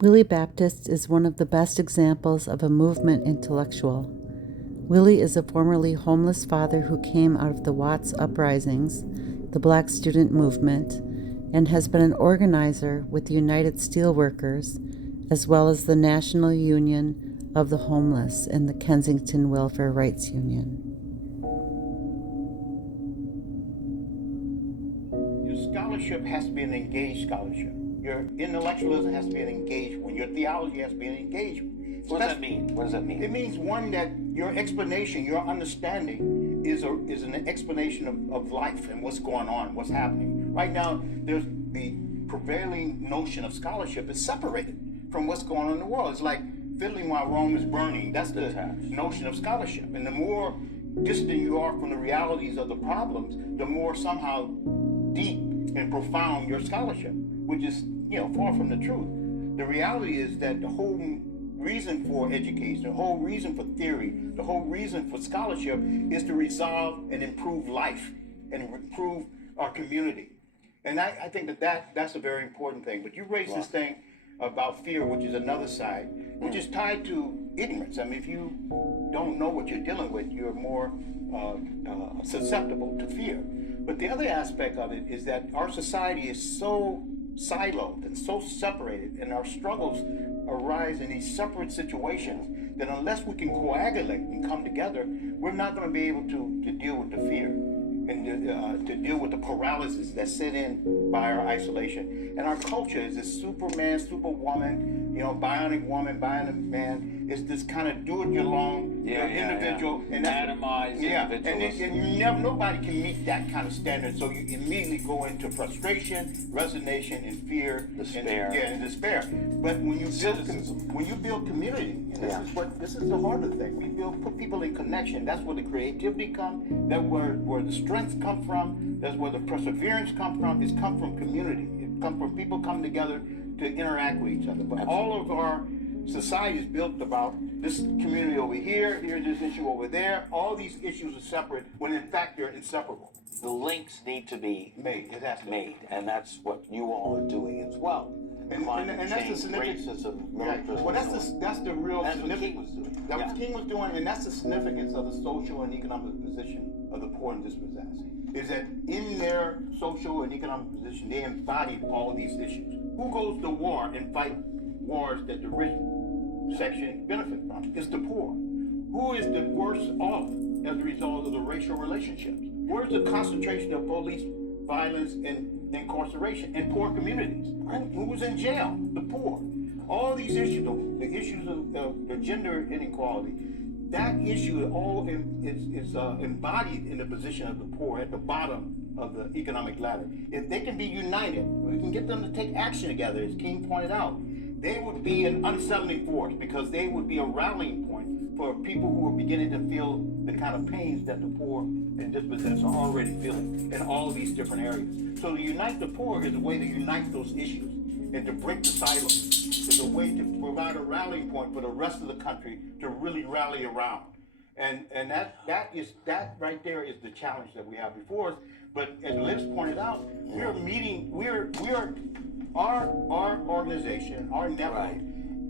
Willie Baptist is one of the best examples of a movement intellectual. Willie is a formerly homeless father who came out of the Watts uprisings, the Black student movement, and has been an organizer with the United Steelworkers, as well as the National Union of the Homeless and the Kensington Welfare Rights Union. Your scholarship has to be an engaged scholarship. Your intellectualism has to be an engaged one. Your theology has to be an engaged one. What does that mean? What does that mean? It means, one, that your explanation, your understanding is an explanation of life and what's going on, what's happening. Right now, there's the prevailing notion of scholarship is separated from what's going on in the world. It's like fiddling while Rome is burning. That's the notion of scholarship. And the more distant you are from the realities of the problems, the more somehow deep and profound your scholarship, which is, far from the truth. The reality is that the whole reason for education, the whole reason for theory, the whole reason for scholarship is to resolve and improve life and improve our community. And I think that's a very important thing. But you raised this thing about fear, which is another side, which is tied to ignorance. I mean, if you don't know what you're dealing with, you're more susceptible to fear. But the other aspect of it is that our society is so siloed and so separated, and our struggles arise in these separate situations, that unless we can coagulate and come together, we're not going to be able to deal with the fear and to deal with the paralysis that set in by our isolation. And our culture is this Superman, Superwoman, bionic woman, bionic man. It's this kind of do-it-your-own individual. And atomized and nobody can meet that kind of standard. So you immediately go into frustration, resignation, and fear, despair. And despair. But when you build community, and this is the harder thing. Put people in connection. That's where the creativity comes. That's where the strength comes from. That's where the perseverance comes from. It's come from community. It comes from people coming together to interact with each other. But all of our society is built about this community over here, here's this issue over there. All these issues are separate when in fact they're inseparable. The links need to be made. It has to made, and that's what you all are doing as well. And that's the significance. Racism, militarism. Well, that's the real that's significance. what King was doing. That's what King was doing, and that's the significance of the social and economic position of the poor and dispossessed. Is that in their social and economic position, they embodied all of these issues. Who goes to war and fight wars that the rich section benefit from? It's the poor. Who is the worst off as a result of the racial relationships? Where's the concentration of police violence and incarceration in poor communities? Who's in jail? The poor. All these issues, the issues of the gender inequality, that issue all is embodied in the position of the poor at the bottom of the economic ladder. If they can be united, we can get them to take action together, as King pointed out, they would be an unsettling force, because they would be a rallying point for people who are beginning to feel the kind of pains that the poor and dispossessed are already feeling in all of these different areas. So to unite the poor is a way to unite those issues and to break the silos. It's a way to provide a rallying point for the rest of the country to really rally around. And that right there is the challenge that we have before us. But as Liz pointed out, our organization, our network,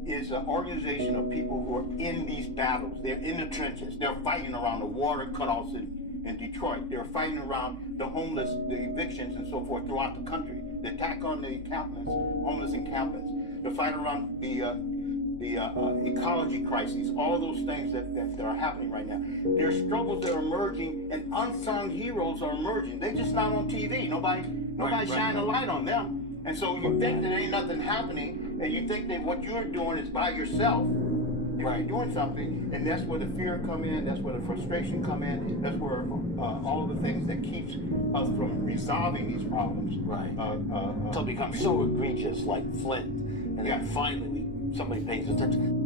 is an organization of people who are in these battles. They're in the trenches. They're fighting around the water cutoffs in Detroit. They're fighting around the homeless, the evictions and so forth throughout the country. The attack on the encampments, homeless encampments. The fight around the ecology crises, all of those things that are happening right now. There are struggles that are emerging, and unsung heroes are emerging. They're just not on TV. Nobody shine a light on them. And so you think that ain't nothing happening, and you think that what you're doing is by yourself. You're doing something, and that's where the fear come in, that's where the frustration come in, that's where all of the things that keeps us from resolving these problems. So it becomes so egregious, like Flint, and then finally somebody pays attention.